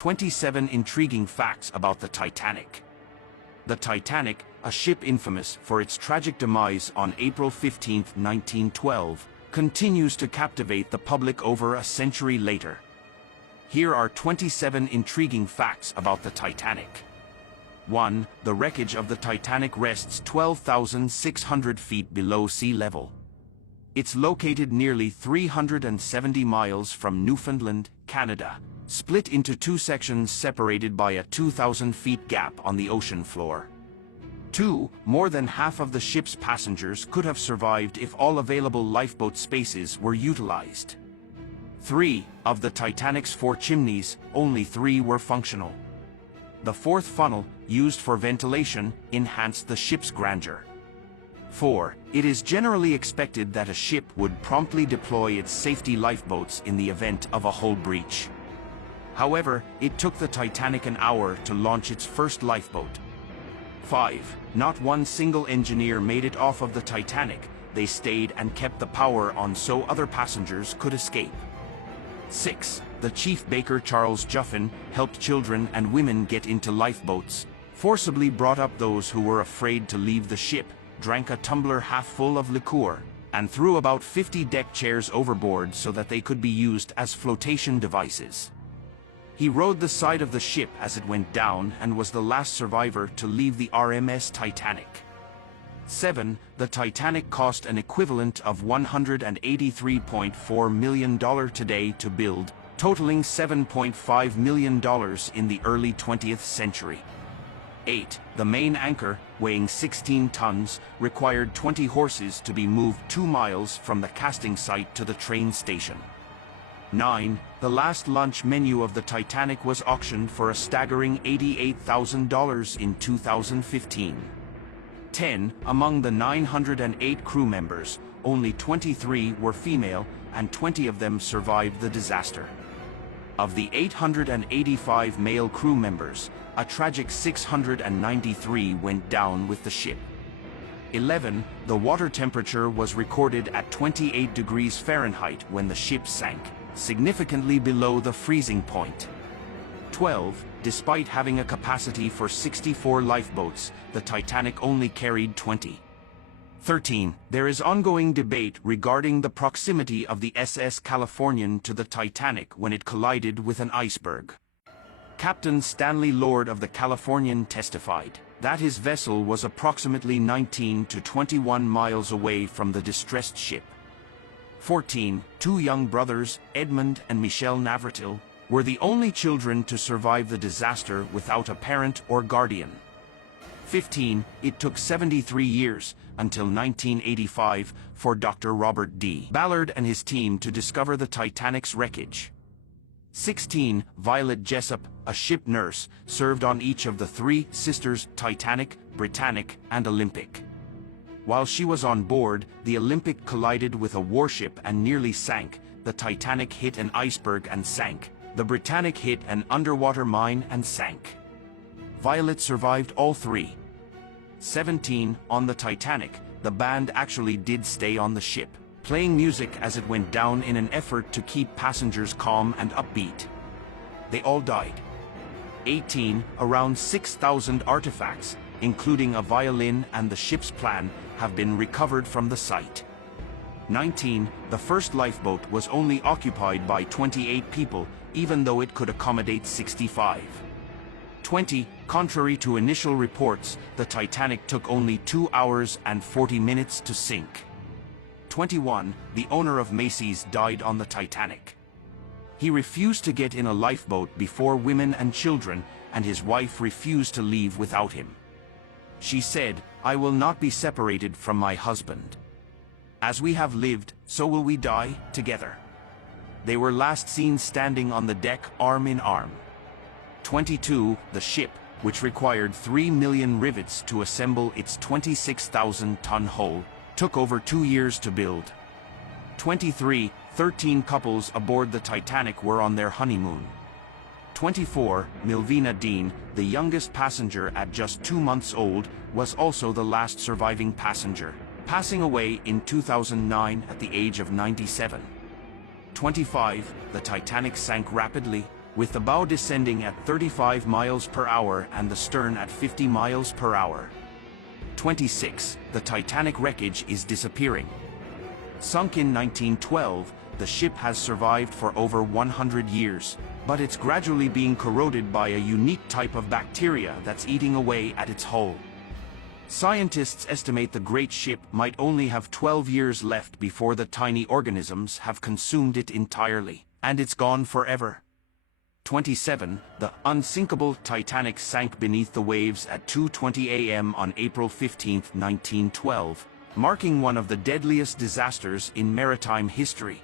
27 Intriguing Facts About the Titanic. The Titanic, a ship infamous for its tragic demise on April 15, 1912, continues to captivate the public over a century later. Here are 27 intriguing facts about the Titanic. 1. The wreckage of the Titanic rests 12,600 feet below sea level. It's located nearly 370 miles from Newfoundland, Canada, split into two sections separated by a 2,000 feet gap on the ocean floor. 2. More than half of the ship's passengers could have survived if all available lifeboat spaces were utilized. 3. Of the Titanic's 4 chimneys, only 3 were functional. The 4th funnel, used for ventilation, enhanced the ship's grandeur. 4. It is generally expected that a ship would promptly deploy its safety lifeboats in the event of a hull breach. However, it took the Titanic an hour to launch its first lifeboat. 5. Not one single engineer made it off of the Titanic. They stayed and kept the power on so other passengers could escape. 6. The chief baker Charles Juffin helped children and women get into lifeboats, forcibly brought up those who were afraid to leave the ship, drank a tumbler half full of liqueur, and threw about 50 deck chairs overboard so that they could be used as flotation devices. He rode the side of the ship as it went down and was the last survivor to leave the RMS Titanic. 7. The Titanic cost an equivalent of $183.4 million today to build, totaling $7.5 million in the early 20th century. 8. The main anchor, weighing 16 tons, required 20 horses to be moved 2 miles from the casting site to the train station. 9. The last lunch menu of the Titanic was auctioned for a staggering $88,000 in 2015. 10. Among the 908 crew members, only 23 were female, and 20 of them survived the disaster. Of the 885 male crew members, a tragic 693 went down with the ship. 11. The water temperature was recorded at 28 degrees Fahrenheit when the ship sank, significantly below the freezing point. 12. Despite having a capacity for 64 lifeboats, the Titanic only carried 20. 13. There is ongoing debate regarding the proximity of the SS Californian to the Titanic when it collided with an iceberg. Captain Stanley Lord of the Californian testified that his vessel was approximately 19 to 21 miles away from the distressed ship. 14. 2 young brothers, Edmund and Michel Navratil, were the only children to survive the disaster without a parent or guardian. 15. It took 73 years, until 1985, for Dr. Robert D. Ballard and his team to discover the Titanic's wreckage. 16. Violet Jessup, a ship nurse, served on each of the 3 sisters Titanic, Britannic, and Olympic. While she was on board, the Olympic collided with a warship and nearly sank. The Titanic hit an iceberg and sank. The Britannic hit an underwater mine and sank. Violet survived all 3. 17. On the Titanic, the band actually did stay on the ship, playing music as it went down in an effort to keep passengers calm and upbeat. They all died. 18. Around 6,000 artifacts, including a violin and the ship's plan, have been recovered from the site. 19. The first lifeboat was only occupied by 28 people, even though it could accommodate 65. 20. Contrary to initial reports, the Titanic took only 2 hours and 40 minutes to sink. 21. The owner of Macy's died on the Titanic. He refused to get in a lifeboat before women and children, and his wife refused to leave without him. She said, "I will not be separated from my husband. As we have lived, so will we die, together." They were last seen standing on the deck, arm in arm. 22. The ship, which required 3 million rivets to assemble its 26,000-ton hull, took over 2 years to build. 23. 13 couples aboard the Titanic were on their honeymoon. 24. Milvina Dean, the youngest passenger at just 2 months old, was also the last surviving passenger, passing away in 2009 at the age of 97. 25. The Titanic sank rapidly, with the bow descending at 35 miles per hour and the stern at 50 miles per hour. 26. The Titanic wreckage is disappearing. Sunk in 1912, the ship has survived for over 100 years, but it's gradually being corroded by a unique type of bacteria that's eating away at its hull. Scientists estimate the great ship might only have 12 years left before the tiny organisms have consumed it entirely, and it's gone forever. 27. The Unsinkable Titanic sank beneath the waves at 2:20 a.m. on April 15, 1912, marking one of the deadliest disasters in maritime history.